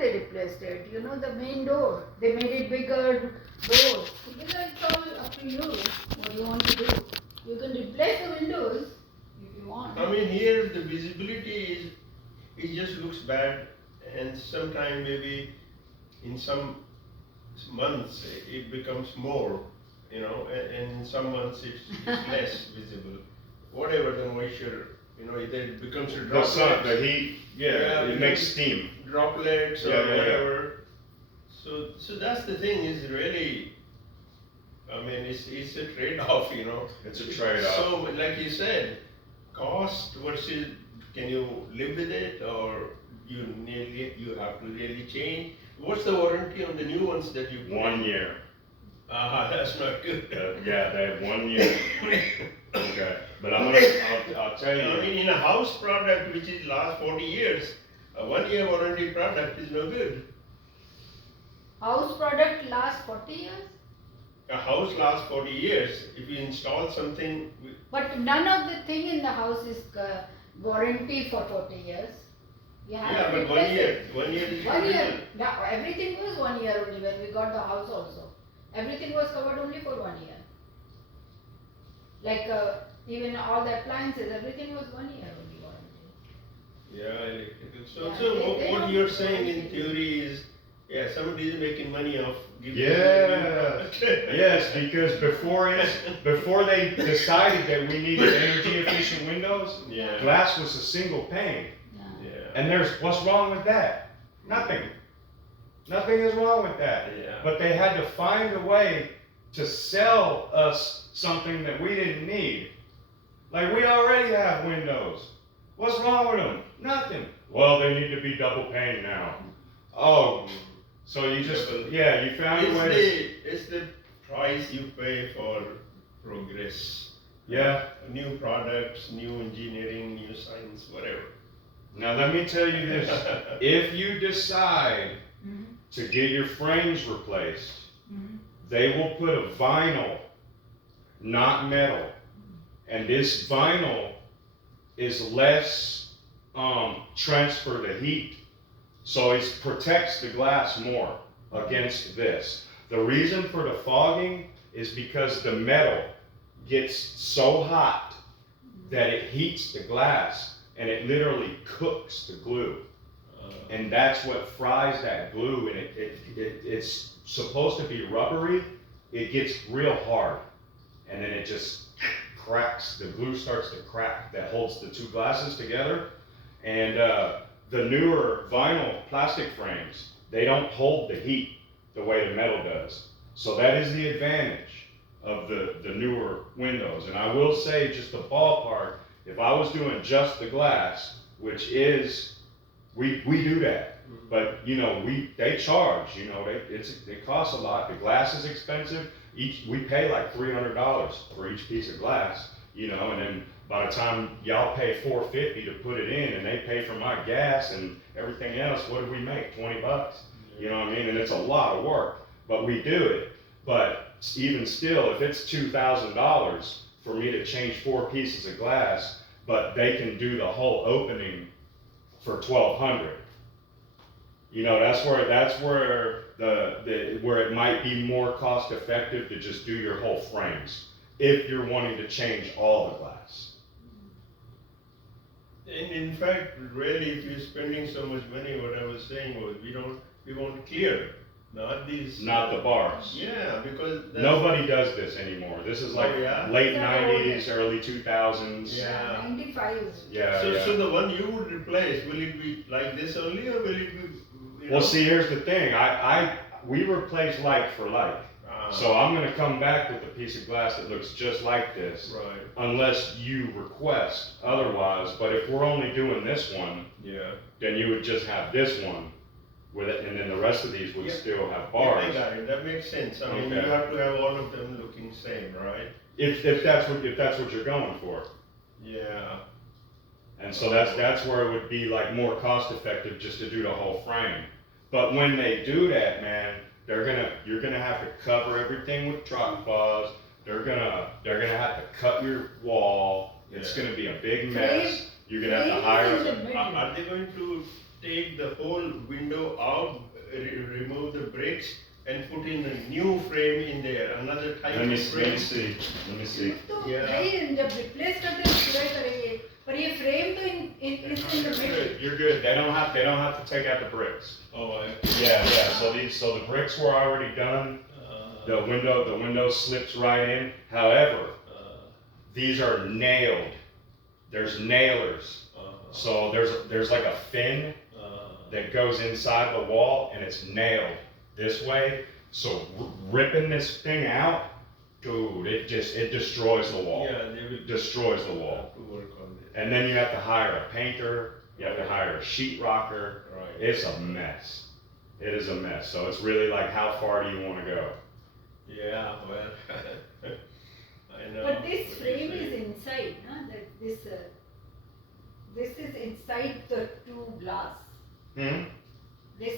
they replaced it. You know, the main door. They made it bigger door. It's all up to you what you want to do. You can replace the windows if you want. I mean, here the visibility is, it just looks bad, and sometime maybe in some months it becomes more, you know, and in some months it's less visible. Whatever the moisture, you know, either it becomes a The sun, droplet, the heat, yeah, it makes steam. droplets or Yeah, yeah, yeah. whatever. So that's the thing, is really, I mean, it's a trade-off, you know. It's a trade-off. So, like you said, cost versus, can you live with it, or you have to really change? What's the warranty on the new ones that you put in? 1 year. That's not good. Yeah, they have 1 year. Okay, but I'll tell I you. mean, in a house product which is last 40 years, a 1 year warranty product is no good. House product lasts 40 years? A house lasts 40 years. If you install something, But none of the thing in the house is warranty for 40 years. You have yeah, to but replace 1 year, it. 1 year is 1 year. good. Now, everything was 1 year only when we got the house also. Everything was covered only for 1 year. Like even all the appliances, everything was 1 year only warranty. Yeah, electrical. So, Yeah, so they what don't you're do saying in anything. theory is, yeah, somebody is making money off giving you Yeah, the yes, because before they decided that we needed energy efficient windows, Yeah. glass was a single pane. Yeah. Yeah. And what's wrong with that? Nothing. Nothing is wrong with that. Yeah. But they had to find a way to sell us something that we didn't need. Like, we already have windows. What's wrong with them? Nothing. Well, they need to be double pane now. Oh, so you just, yeah, you found a way. It's the price you pay for progress. Yeah. New products, new engineering, new science, whatever. Now let me tell you this. If you decide Mhm. to get your frames replaced, Mhm. they will put a vinyl, not metal. And this vinyl is less transfer to heat. So it protects the glass more against this. The reason for the fogging is because the metal gets so hot that it heats the glass and it literally cooks the glue. And that's what fries that glue, and it's supposed to be rubbery. It gets real hard, and then it just cracks. The glue starts to crack that holds the two glasses together. And the newer vinyl plastic frames, they don't hold the heat the way the metal does. So that is the advantage of the newer windows. And I will say, just a ballpark, if I was doing just the glass, which is, we do that, but you know, they charge, you know, it costs a lot. The glass is expensive. We pay like $300 for each piece of glass, you know, and then by the time y'all pay $450 to put it in, and they pay for my gas and everything else, what do we make? $20, you know what I mean? And it's a lot of work, but we do it. But even still, if it's $2,000 for me to change 4 pieces of glass, but they can do the whole opening for $1,200. You know, that's where where it might be more cost effective to just do your whole frames if you're wanting to change all the glass. And in fact, really, if you're spending so much money, what I was saying was, we want clear, not these. Not the bars. Yeah, because Nobody does this anymore. This is like Oh, yeah? late Yeah. 90s, early 2000s. Yeah. 95. Yeah, So, yeah. so the one you would replace, will it be like this only, or will it be? You Well, know? see, here's the thing. We replace like for like. So I'm gonna come back with a piece of glass that looks just like this, Right. unless you request otherwise. But if we're only doing this one, Yeah. then you would just have this one with it, and then the rest of these would Yeah. still have Yeah, bars. I got it. That makes sense. I mean, Okay. you have to have all of them looking same, right? If that's what you're going for. Yeah. And so that's where it would be like more cost effective just to do the whole frame. But when they do that, man, you're gonna have to cover everything with drop cloths. They're gonna have to cut your wall. It's Yeah. gonna be a big mess. You're gonna have to hire. Frame is in the middle. Are they going to take the whole window out, remove the bricks, and put in a new frame in there, another type Let me of frame. see. Let me see. तो Yeah. भाई जब replace करते हैं पूरा करेंगे पर ये frame तो is in the middle. You're good. They don't have to take out the bricks. Oh, Yeah. So the bricks were already done. The window slips right in. However, these are nailed. There's nailers. So there's like a fin that goes inside the wall and it's nailed this way. So ripping this thing out, dude, it destroys the wall. Yeah, they will Destroys the wall. have to work on it. And then you have to hire a painter. You have to hire a sheetrocker. Right. It's a mess. It is a mess. So it's really like, how far do you want to go? Yeah, well, I know. But this what frame you're is saying. inside, no? That this is inside the two glass. Hmm? The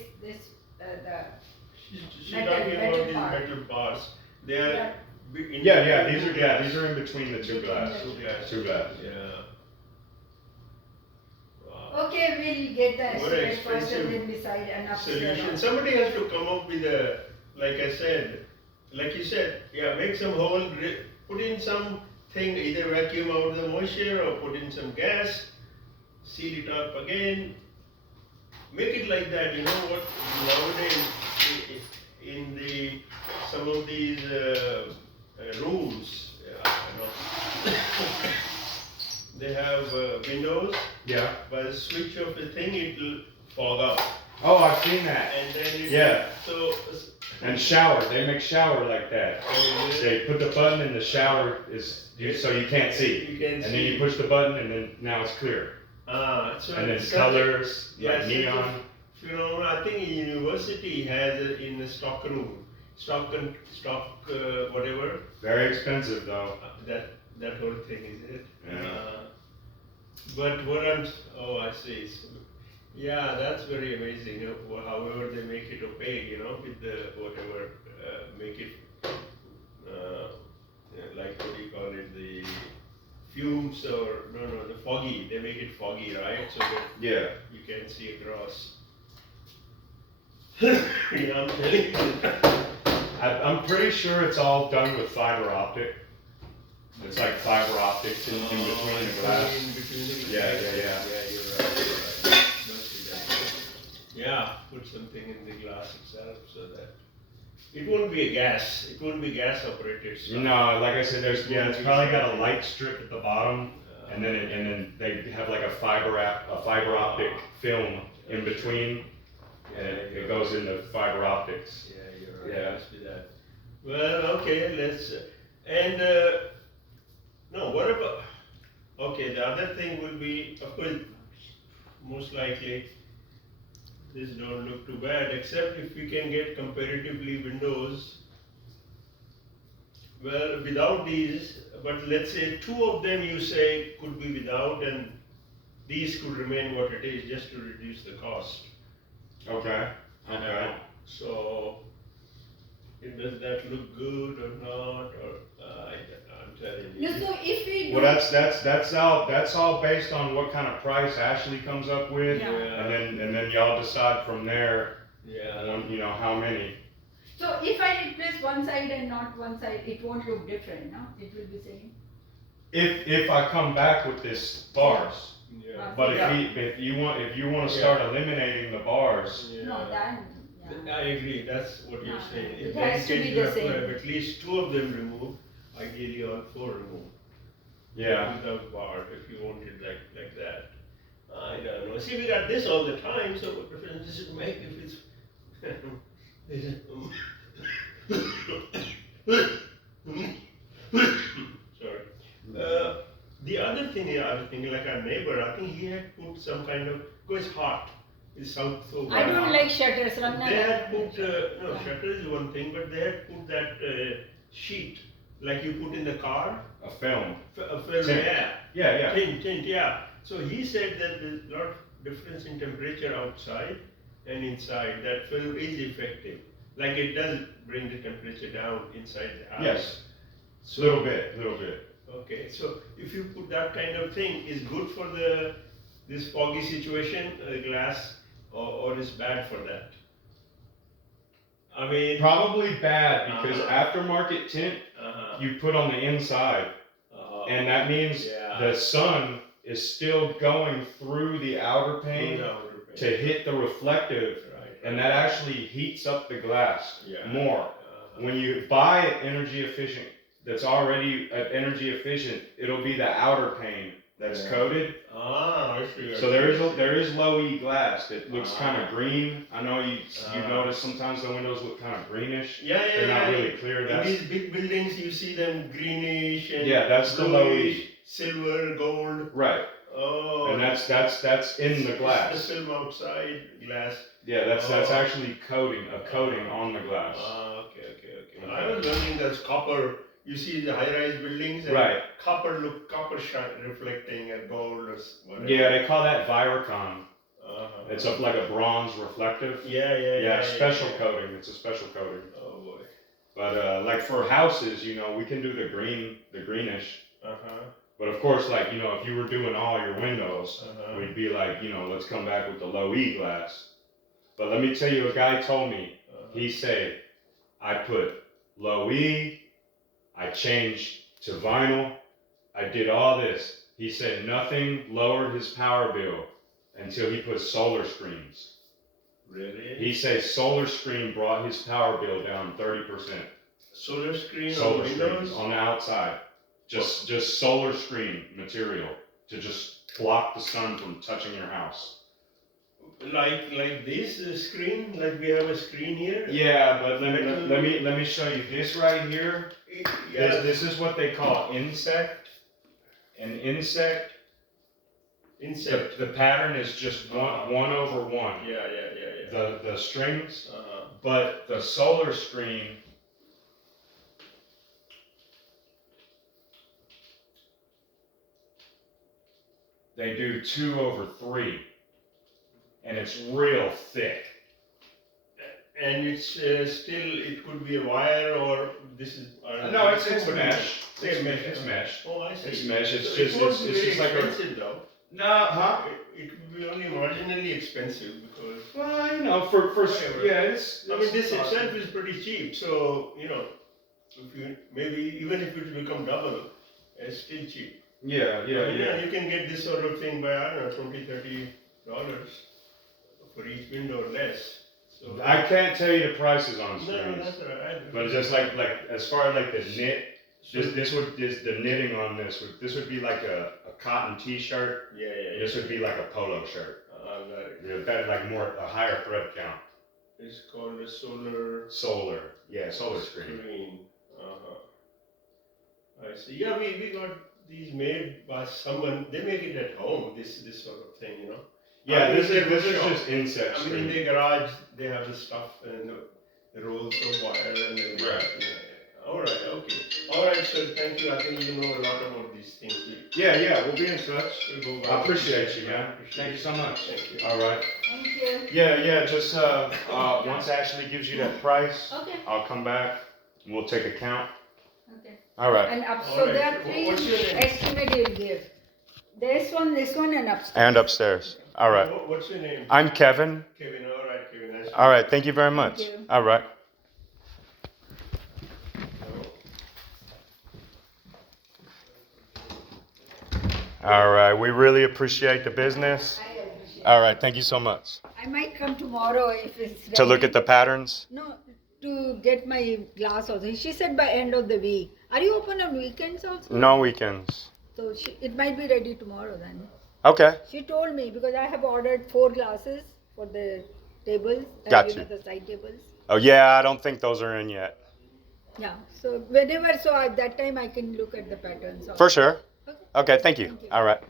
She's Metal- talking metal about these part. metal bars. They are. Yeah. These are in between the two glass. Two glass. Two glass. Yeah. Wow. Okay, we'll get the What an estimate first and expensive then decide and Solution. Somebody has to come up with a, like I said, like you said, yeah, make some hole, put in something, either vacuum out the moisture or put in some gas, seal it up again. Make it like that. You know what? Nowadays, in the some of these rooms, they have windows. Yeah. By the switch of the thing, it'll fog up, Oh, I've seen that. and then it. Yeah. So. And shower. They make shower like that. So They put the button and the shower so you can't see. you can And see. then you push the button and then now it's clear. So And then it's such a- colors, yeah, like such a neon. phenomenon. I think university has it in the stock room, whatever. Very expensive though. That whole thing is it. Yeah. But I see. So, yeah, that's very amazing. However they make it opaque, with the whatever, make it like what do you call it, the fumes or no, the foggy. They make it foggy, right? So that Yeah. you can see across. I'm telling you. I'm pretty sure it's all done with fiber optic. It's like fiber optics in between the glass. In between the Yeah, glass. yeah, yeah. Yeah, you're right. Must be that. Yeah, put something in the glass itself so that it won't be a gas. It won't be gas operated. stuff. No, like I said, it's probably got a light strip at the bottom, and then they have like a fiber optic film in between, and it goes into fiber optics. Yeah, you're right. Yeah. Must be that. Well, okay, let's no. What about? Okay, the other thing would be, of course, most likely. This don't look too bad, except if we can get comparatively windows. Well, without these, but let's say two of them you say could be without, and these could remain what it is, just to reduce the cost. Okay. Okay. So, does that look good or not, or I'm telling you. No, so if we do. Well, that's all based on what kind of price Ashley comes up with, Yeah. and then y'all decide from there. Yeah. How many. So if I replace one side and not one side, it won't look different, no? It will be same. If I come back with this bars, Yeah. but Yeah. if you want to start eliminating the bars, Yeah. No, then, yeah. I agree, that's what you're Yeah. saying. It If has then to be you the have to same. have at least two of them removed, ideally all four removed. yeah. Without bar, if you want it like that. I don't know. See, we got this all the time, so what difference does it make if it's? Sorry. The other thing I was thinking, like our neighbor, I think he had put some kind of, because it's hot, it's south so I don't hot. like shutters, Ramna. They had put, no, Yeah. shutter is one thing, but they had put that sheet, like you put in the car, A film. a film, Tint. yeah. Yeah. Tint, yeah. So he said that there's a lot of difference in temperature outside and inside. That film is effective. Like it does bring the temperature down inside the house. Yes. So, Little bit. okay, so if you put that kind of thing, is good for this foggy situation, glass, or is bad for that? I mean, Probably bad because Uh-huh. aftermarket tint uh-huh, you put on the inside, and that means yeah. the sun is still going through the outer pane to hit the reflective, Right, and right. that actually heats up the glass Yeah. more. When you buy it energy efficient, that's already energy efficient, it'll be the outer pane that's Yeah. coated. I see. So there is low E glass that looks kind Ah. of green. I know you Ah. notice sometimes the windows look kind of greenish. Yeah, yeah, They're not yeah. really clear. In That's these big buildings, you see them greenish and yeah, that's the low bluish, E. silver, gold. Right, Oh, and that's in the It's glass. the film outside glass. Yeah, that's Oh. actually coating on the glass. Okay. Okay. I was learning that's copper. You see the high-rise buildings, and Right. copper shine reflecting and gold or whatever. Yeah, they call that Viracon. Uh-huh. It's like a bronze reflective. Yeah. Special coating. It's a special coating. Oh boy. But like for houses, we can do the greenish. But of course, like if you were doing all your windows, we'd be like, let's come back with the low E glass. But let me tell you, a guy told me, he said, I put low E, I changed to vinyl, I did all this. He said nothing lowered his power bill until he put solar screens. Really? He says solar screen brought his power bill down 30%. Solar screen on Solar windows? screens on the outside. Just solar screen material to just block the sun from touching your house. Like this screen, like we have a screen here. Yeah, but let me show you this right here. Yeah. This is what they call insect. An insect. The pattern is just one over one. Yeah. The strings, Uh-huh. but the solar screen. They do 2 over 3, and it's real thick. And it's still, it could be a wire or this is. No, it's mesh. It's mesh. Oh, I see. It's mesh. It's So just it won't it's be very just like a. expensive though. No, huh? It could be only marginally expensive because. Well, for Whatever. yeah, it's. I mean, this awesome. itself is pretty cheap. So if you maybe even if it become double, it's still cheap. Yeah. You can get this sort of thing by I don't know $20-30 for each window or less. So I can't tell you the prices on no, screens, that's all right. but just like as far as like the knit, the knitting on this would be like a cotton T-shirt. Yeah. This would be like a polo shirt. Got it. That like a higher thread count. It's called a solar Solar screen. screen. I see. Yeah, we got these made by someone. They make it at home. This sort of thing, Yeah, I this mean, is they just insect I mean, in screen. their garage, they have the stuff and the rolls of wire and then. Right. Yeah. All right, sir. Thank you. I think you know a lot about these things. Yeah, we'll be in touch. We'll go I back. appreciate you, man. Appreciate Thank you it. so much. Thank you. All right. Thank you. Yeah. Just once Ashley gives you that price, Okay. I'll come back and we'll take a count. Okay. All right. And up, All so right. there are three What's your name? estimate you'll give. This one, and upstairs. And upstairs. All right. What's your name? I'm Kevin. Kevin. All right, Kevin. Nice to All right. Thank you very much. Thank you. All right. All right. We really appreciate the business. I appreciate All right. Thank you so much. I might come tomorrow if it's To look ready. at the patterns. No, to get my glass also. She said by end of the week. Are you open on weekends also? No weekends. So it might be ready tomorrow then. Okay. She told me because I have ordered 4 glasses for the tables. Gotcha. The side tables. Oh yeah. I don't think those are in yet. Yeah. So whenever, at that time I can look at the patterns. Also. For sure. Okay. Okay. Thank you. Thank you. All right.